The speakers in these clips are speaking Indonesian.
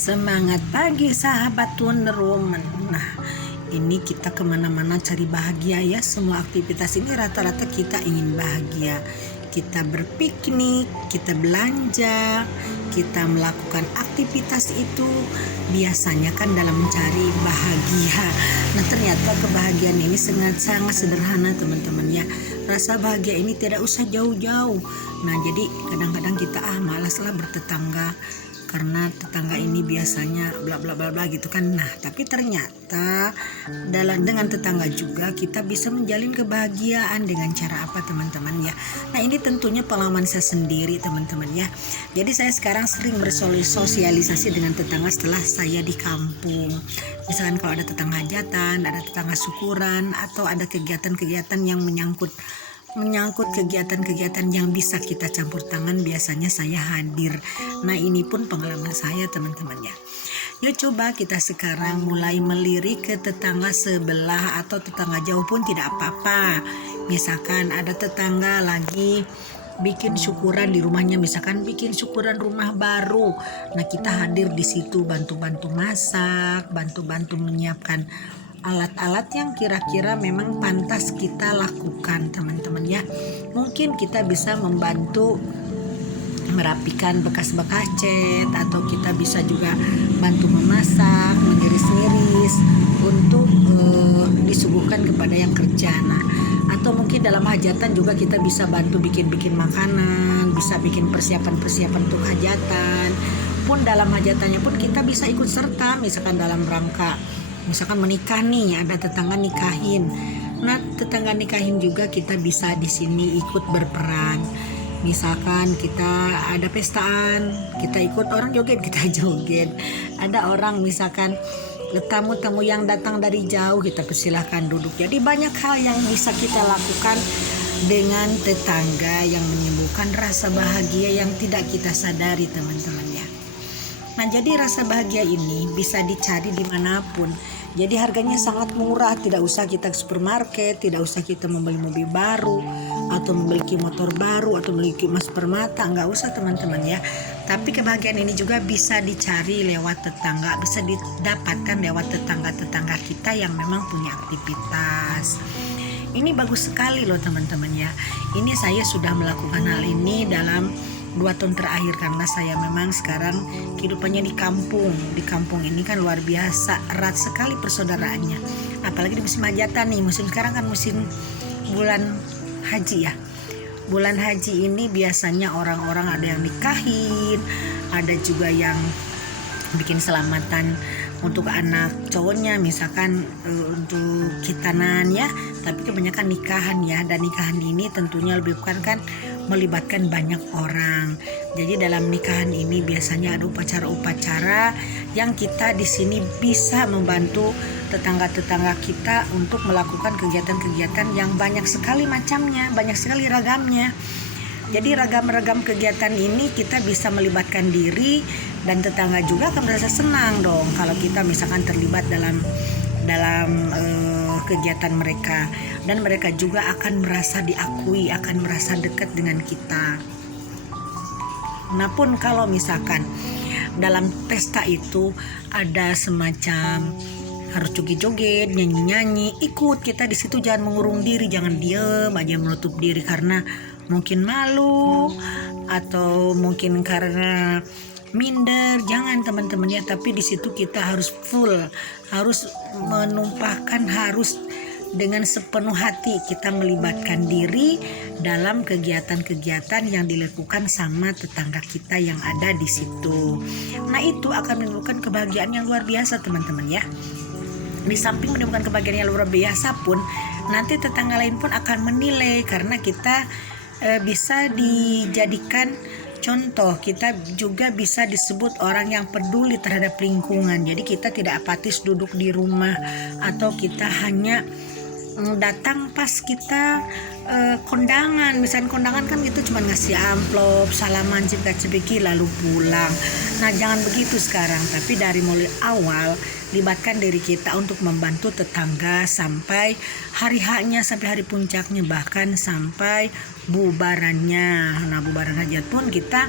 Semangat pagi sahabat Wonder Woman. Nah, ini kita kemana-mana cari bahagia ya. Semua aktivitas ini rata-rata kita ingin bahagia. Kita berpiknik, kita belanja, kita melakukan aktivitas itu biasanya kan dalam mencari bahagia. Nah, ternyata kebahagiaan ini sangat sederhana teman-teman ya. Rasa bahagia ini tidak usah jauh-jauh. Nah, jadi kadang-kadang kita malaslah bertetangga karena tetangga ini biasanya bla bla bla bla gitu kan. Nah, tapi ternyata dengan tetangga juga kita bisa menjalin kebahagiaan dengan cara apa teman-teman ya. Nah, ini tentunya pengalaman saya sendiri teman-teman ya. Jadi saya sekarang sering bersosialisasi dengan tetangga setelah saya di kampung. Misalkan kalau ada tetangga hajatan, ada tetangga syukuran, atau ada kegiatan-kegiatan yang menyangkut kegiatan-kegiatan yang bisa kita campur tangan, biasanya saya hadir. Nah, ini pun pengalaman saya teman-teman ya. Yuk coba kita sekarang mulai melirik ke tetangga sebelah atau tetangga jauh pun tidak apa-apa. Misalkan ada tetangga lagi bikin syukuran di rumahnya, misalkan bikin syukuran rumah baru. Nah, kita hadir di situ, bantu-bantu masak, bantu-bantu menyiapkan alat-alat yang kira-kira memang pantas kita lakukan teman-teman ya. Mungkin kita bisa membantu merapikan bekas-bekas cat, atau kita bisa juga bantu memasak, mengiris-ngiris untuk disuguhkan kepada yang kerja. Nah, atau mungkin dalam hajatan juga kita bisa bantu bikin-bikin makanan, bisa bikin persiapan-persiapan untuk hajatan. Pun dalam hajatannya pun kita bisa ikut serta, misalkan dalam rangka misalkan menikah nih, ada tetangga nikahin. Nah, tetangga nikahin juga kita bisa di sini ikut berperan. Misalkan kita ada pestaan, kita ikut, orang joget kita joget. Ada orang misalkan tamu-tamu yang datang dari jauh, kita persilahkan duduk. Jadi banyak hal yang bisa kita lakukan dengan tetangga yang menimbulkan rasa bahagia yang tidak kita sadari teman-teman ya. Nah, jadi rasa bahagia ini bisa dicari dimanapun. Jadi harganya sangat murah, tidak usah kita ke supermarket, tidak usah kita membeli mobil baru, atau memiliki motor baru, atau memiliki emas permata, nggak usah teman-teman ya. Tapi kebahagiaan ini juga bisa dicari lewat tetangga, bisa didapatkan lewat tetangga-tetangga kita yang memang punya aktivitas. Ini bagus sekali loh teman-teman ya. Ini saya sudah melakukan hal ini dalam 2 tahun terakhir, karena saya memang sekarang kehidupannya di kampung. Di kampung ini kan luar biasa erat sekali persaudaraannya, apalagi di musim hajatan nih. Musim sekarang kan musim bulan haji ya. Bulan haji ini biasanya orang-orang ada yang nikahin, ada juga yang bikin selamatan untuk anak cowoknya, misalkan untuk khitanan ya. Tapi kebanyakan nikahan ya, dan nikahan ini tentunya lebih kan melibatkan banyak orang. Jadi dalam nikahan ini biasanya ada upacara-upacara yang kita di sini bisa membantu tetangga-tetangga kita untuk melakukan kegiatan-kegiatan yang banyak sekali macamnya, banyak sekali ragamnya. Jadi ragam-ragam kegiatan ini kita bisa melibatkan diri, dan tetangga juga akan merasa senang dong kalau kita misalkan terlibat dalam kegiatan mereka, dan mereka juga akan merasa diakui, akan merasa dekat dengan kita. Nah, pun kalau misalkan dalam pesta itu ada semacam harus joget-joget, nyanyi-nyanyi, ikut kita di situ. Jangan mengurung diri, jangan diem aja menutup diri karena mungkin malu atau mungkin karena minder. Jangan teman-teman ya. Tapi di situ kita harus full, harus menumpahkan, harus dengan sepenuh hati kita melibatkan diri dalam kegiatan-kegiatan yang dilakukan sama tetangga kita yang ada di situ. Nah, itu akan menimbulkan kebahagiaan yang luar biasa teman-teman ya. Di samping menimbulkan kebahagiaan yang luar biasa pun, nanti tetangga lain pun akan menilai, karena kita bisa dijadikan contoh. Kita juga bisa disebut orang yang peduli terhadap lingkungan. Jadi kita tidak apatis duduk di rumah, atau kita hanya datang pas kita kondangan. Misalnya kondangan kan gitu cuma ngasih amplop, salaman cepik-cepiki lalu pulang. Nah jangan begitu sekarang, tapi dari mulai awal libatkan diri kita untuk membantu tetangga sampai hari haknya, sampai hari puncaknya, bahkan sampai bubarannya. Nah bubaran hajat pun kita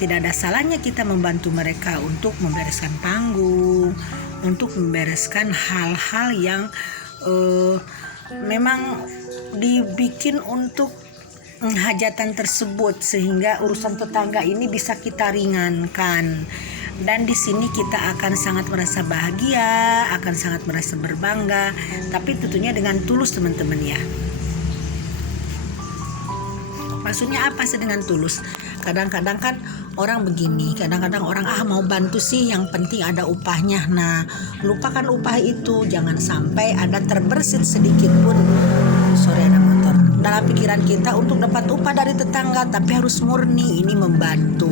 tidak ada salahnya kita membantu mereka untuk membereskan panggung, untuk membereskan hal-hal yang memang dibikin untuk hajatan tersebut, sehingga urusan tetangga ini bisa kita ringankan. Dan di sini kita akan sangat merasa bahagia, akan sangat merasa berbangga, tapi tentunya dengan tulus teman-teman ya. Maksudnya apa sih dengan tulus? Kadang-kadang kan orang begini, kadang-kadang orang mau bantu sih, yang penting ada upahnya. Nah lupakan upah itu, jangan sampai ada terbersit sedikit pun, sorry ada motor, dalam pikiran kita untuk dapat upah dari tetangga, tapi harus murni ini membantu.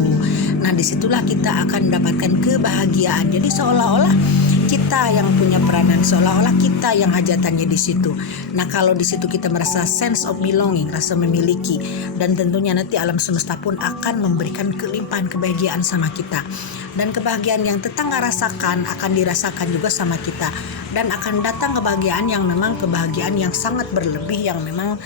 Nah disitulah kita akan mendapatkan kebahagiaan. Jadi seolah-olah kita yang punya peranan, seolah-olah kita yang hajatannya di situ. Nah kalau di situ kita merasa sense of belonging, rasa memiliki, dan tentunya nanti alam semesta pun akan memberikan kelimpahan kebahagiaan sama kita. Dan kebahagiaan yang tetangga rasakan akan dirasakan juga sama kita, dan akan datang kebahagiaan yang memang kebahagiaan yang sangat berlebih, yang memang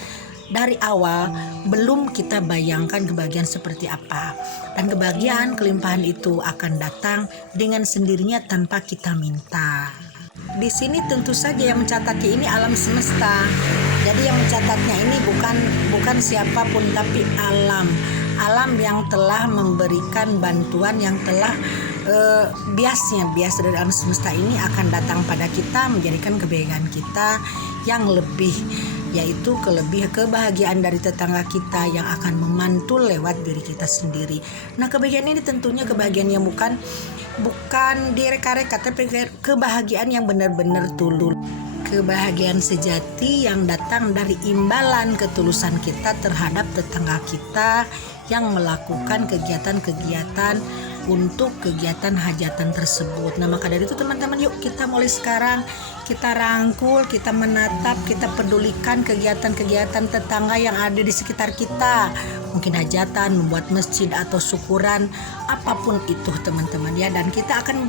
dari awal belum kita bayangkan kebahagiaan seperti apa. Dan kebahagiaan kelimpahan itu akan datang dengan sendirinya tanpa kita minta. Di sini tentu saja yang mencatatnya ini alam semesta. Jadi yang mencatatnya ini bukan siapapun, tapi alam yang telah memberikan bantuan, yang telah bias dari alam semesta ini akan datang pada kita, menjadikan kebahagiaan kita yang lebih, yaitu kebahagiaan dari tetangga kita yang akan memantul lewat diri kita sendiri. Nah kebahagiaan ini tentunya kebahagiaan yang bukan direka-reka, tapi kebahagiaan yang benar-benar tulus, kebahagiaan sejati yang datang dari imbalan ketulusan kita terhadap tetangga kita yang melakukan kegiatan-kegiatan untuk kegiatan hajatan tersebut. Nah maka dari itu teman-teman, yuk kita mulai sekarang, kita rangkul, kita menatap, kita pedulikan kegiatan-kegiatan tetangga yang ada di sekitar kita. Mungkin hajatan, membuat masjid atau syukuran, apapun itu teman-teman ya. Dan kita akan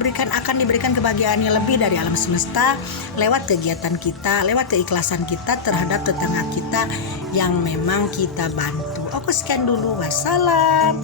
diberikan kebahagiaan yang lebih dari alam semesta lewat kegiatan kita, lewat keikhlasan kita terhadap tetangga kita yang memang kita bantu. Oke, sekian dulu, wassalam.